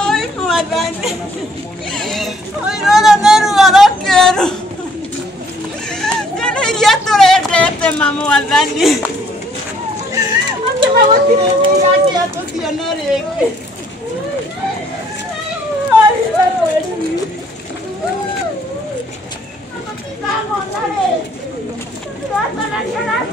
Ay, Madani. Ay, no quiero. Yo no iría a tu regrete, mamá, Madani. Antes me voy a tirar que ya tú tienes regrete. Ay, la buena. Vamos, dale. Vamos a llorar,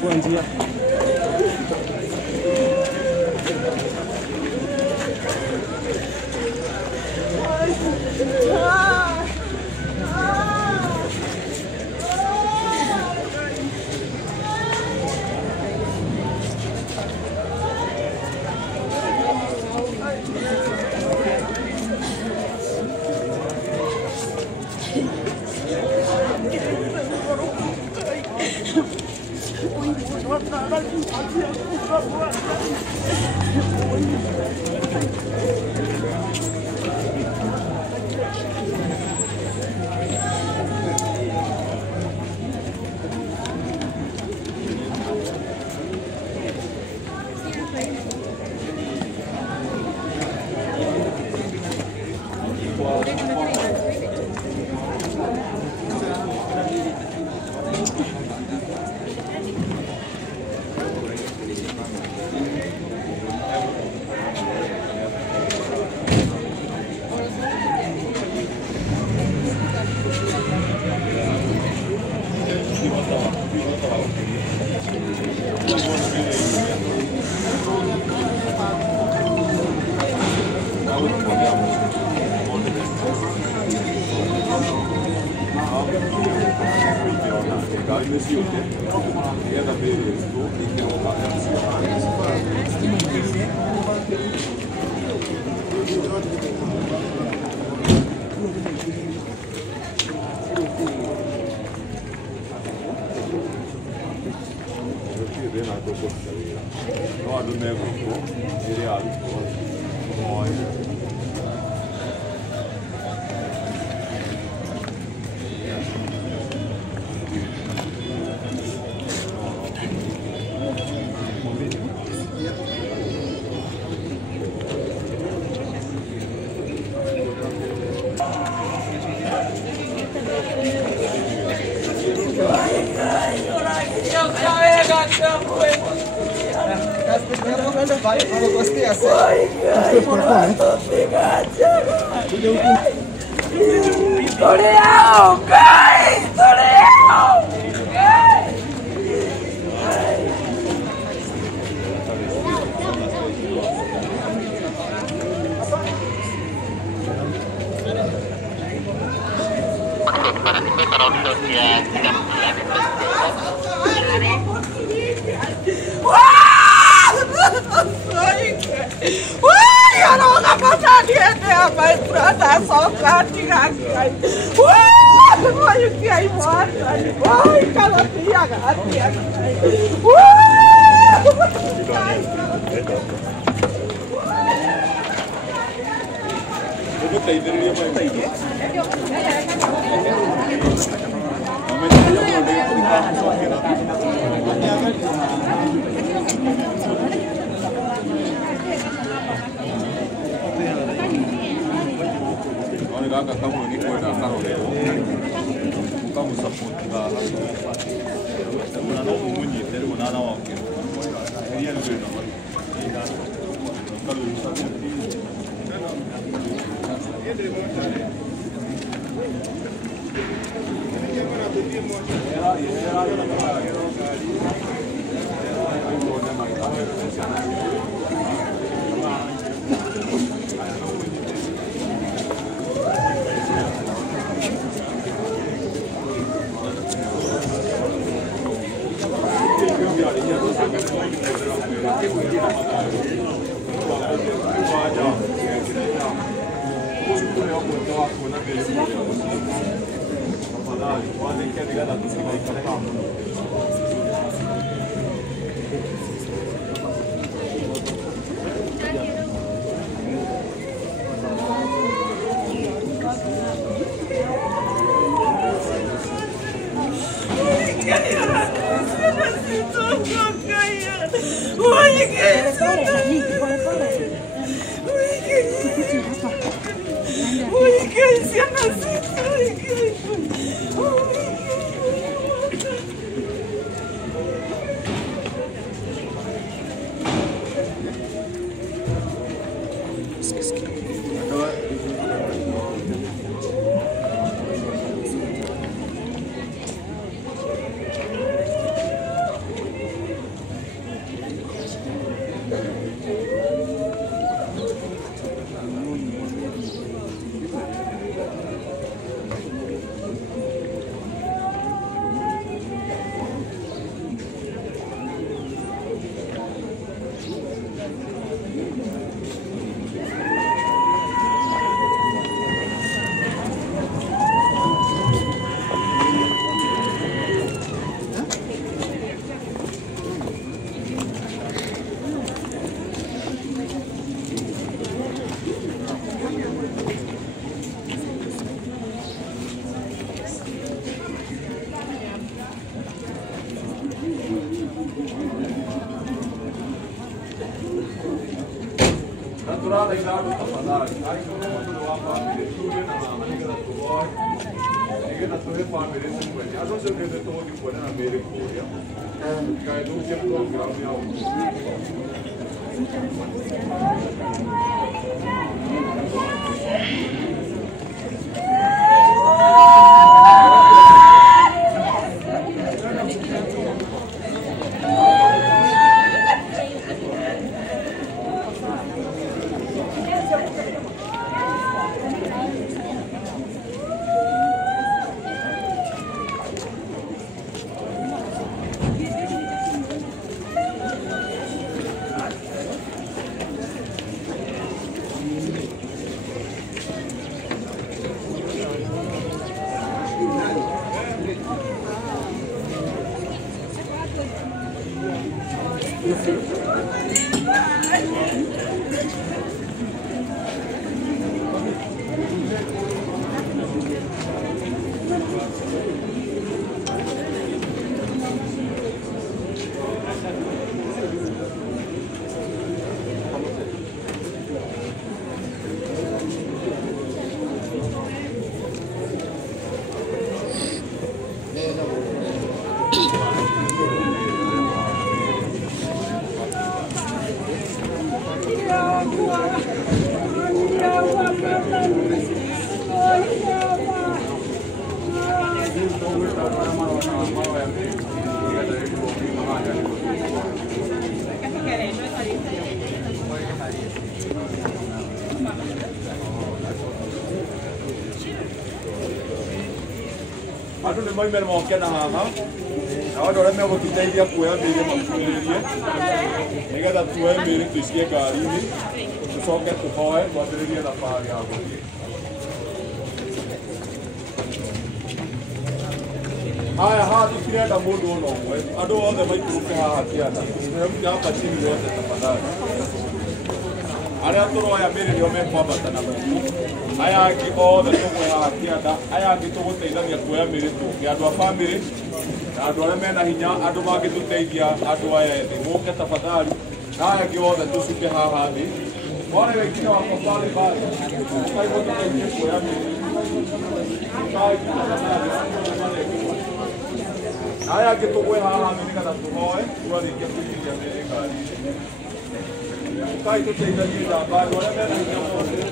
Bom dia. Eu gostei assim. Toreão, cai! Toreão! Uai, eu não vou passar dieta! my brother so cutting. Why you can't want? Why cannot be Andũ nĩ moimĩra moke na haha na andũ arĩa megũtũteithia kuoya mĩĩrĩ makuhĩrĩrie nĩgetha tuoye mĩĩrĩ tũicie ngari-inĩ tucoke tuhoe twambĩrĩrie thabarĩ ya gũthiĩ. Haya haha tũtirenda mũndũ ona ũmwe, andũ othe maikũrũke haha kĩanda, hapa chini wote tafadhali. Arĩa tũroya mĩrĩ nĩo mekwambata na maitũ, aya angĩ othe tũgwe haha kĩanda, aya angĩ tũgũteithania kuoya mĩrĩ tũngĩ, andũ a bamĩrĩ na andũ arĩa mena hinya, andũ mangĩtũteithia, andũ aya ethĩ mũke tafadhali, na aya angĩ othe tũcuke haha thĩ. Wale wengine wako pale pale, tukaigua tũteithie kuoya mĩrĩ. Aya angĩ tũgwe haha thĩ nĩgetha tũhoe, tũgathiĩkia kũingĩria mĩrĩ ngari-inĩ. Tukai tũteithanie njamba, andũ arĩa mena hinya wothe.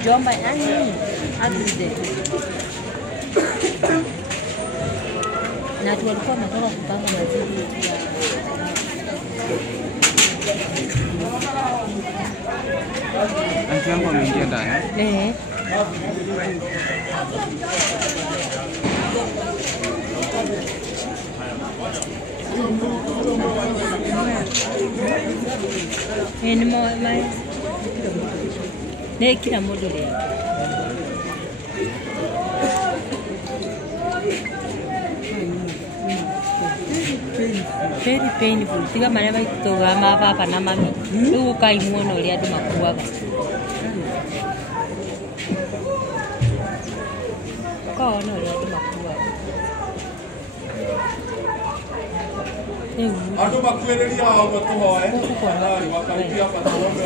Mjomba nani Abude na watu walikuwa wanatoka kupanga mazishi ya anti yangu ameingia ndani. Ni mai ne kila moja leo very painful tiga maria maitoga ma papa na mami riu kai muono ria andu makuaga kono ria andu makuaga andũ makuĩrĩria hau tũhoe tafadhali wakaribia hapa tuombe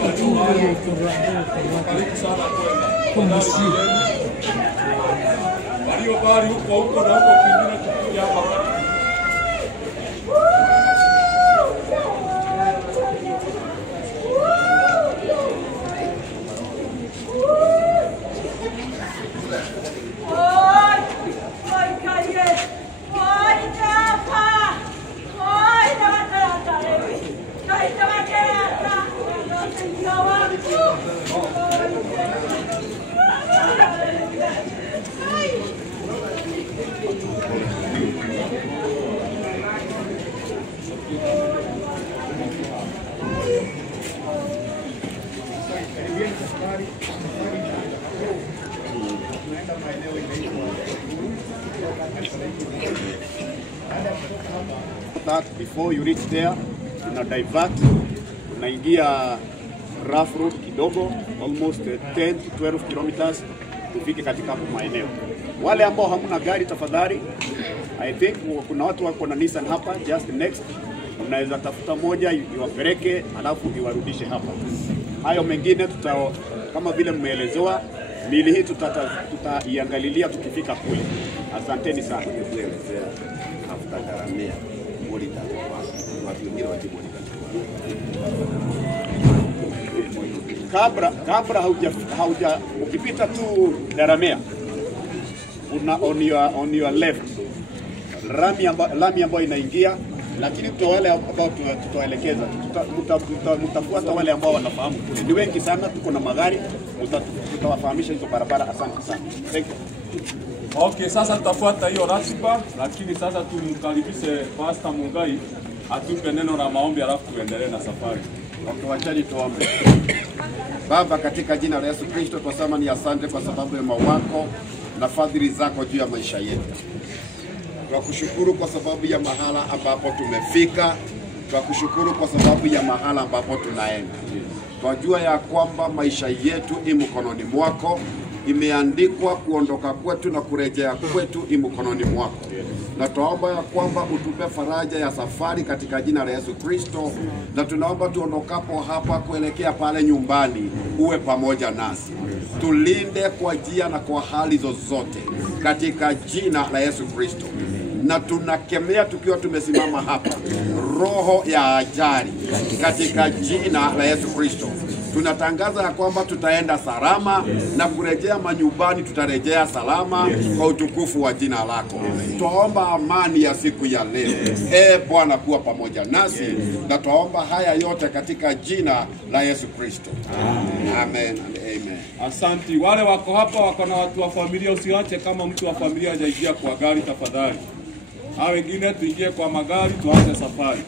karibu sana kwenda walio bali huko na huko kwingine tukuja hapa. that before you reach there, una divert, unaingia rough road kidogo, almost 10 to 12 kilometers ufike katika maeneo. Wale ambao hamuna gari tafadhali, I think kuna watu wako na Nissan hapa just next, unaweza tafuta moja iwapeleke alafu iwarudishe hapa. Hayo mengine kama vile mmeelezewa, mili hii tutaiangalilia tukifika kule. Asanteni sana. Kabla hauja ukipita tu Daramea, una on your left lami ambayo inaingia, lakini wale ambao tutaelekeza mtafuata wale ambao wanafahamu kule. Ni wengi sana, tuko na magari, tutawafahamisha hizo barabara. Asante sana. Thank you. Okay, sasa tutafuata hiyo ratiba, lakini sasa tumkaribishe Pastor Mungai atupe neno la maombi alafu tuendelee na safari. Okay, wachani tuombe. Baba, katika jina la Yesu Kristo tunasema ni asante kwa sababu ya wema wako na fadhili zako juu ya maisha yetu. Tunakushukuru kwa sababu ya mahala ambapo tumefika. Tunakushukuru kwa sababu ya mahala ambapo tunaenda. Tunajua ya kwamba maisha yetu mkononi mwako. Imeandikwa kuondoka kwetu na kurejea kwetu mkononi mwako. Na tunaomba ya kwamba utupe faraja ya safari katika jina la Yesu Kristo, na tunaomba tuondokapo hapa kuelekea pale nyumbani uwe pamoja nasi. Tulinde kwa njia na kwa hali zozote katika jina la Yesu Kristo. Na tunakemea tukiwa tumesimama hapa roho ya ajali katika jina la Yesu Kristo. Tunatangaza ya kwamba tutaenda salama na kurejea manyumbani tutarejea salama kwa utukufu wa jina lako. Tuomba amani ya siku ya leo. Bwana kuwa pamoja nasi, na tuomba haya yote katika jina la Yesu Kristo. Amen and amen. Asante. Wale wako hapa wako na watu wa familia, usiache kama mtu wa familia hajaingia kwa gari tafadhali. Hao wengine tuingie kwa magari tuanze safari.